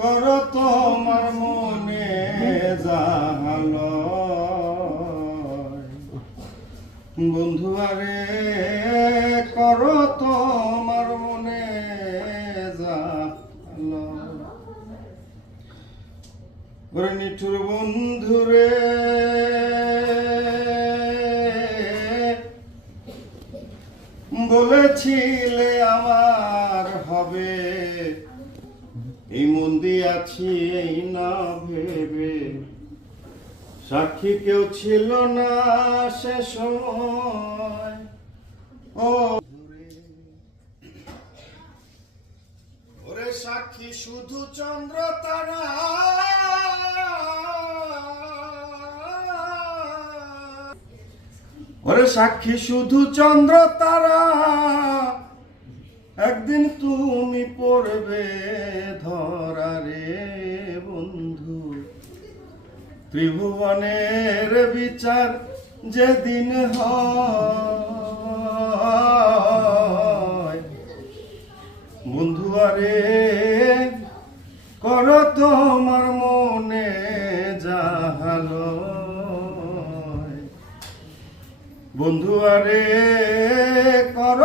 কর তোমার মনে যাহালো বন্ধু আরে কর তোমার মনে যাহালো ওরে নিঠুর বন্ধুরে বলেছিলে আমার হবে এই মন দিয়াছি এই না ভেবে সাক্ষী কেউ ছিল না সে সময় ও ওরে সাক্ষী শুধু চন্দ্র তারা ওরে সাক্ষী শুধু চন্দ্র তারা একদিন তুমি পড়বে ধরা রে বন্ধু ত্রিভুবনের বিচার যেদিন হয় বন্ধু আরে কর তোমার মনে যাহালো বন্ধু আরে কর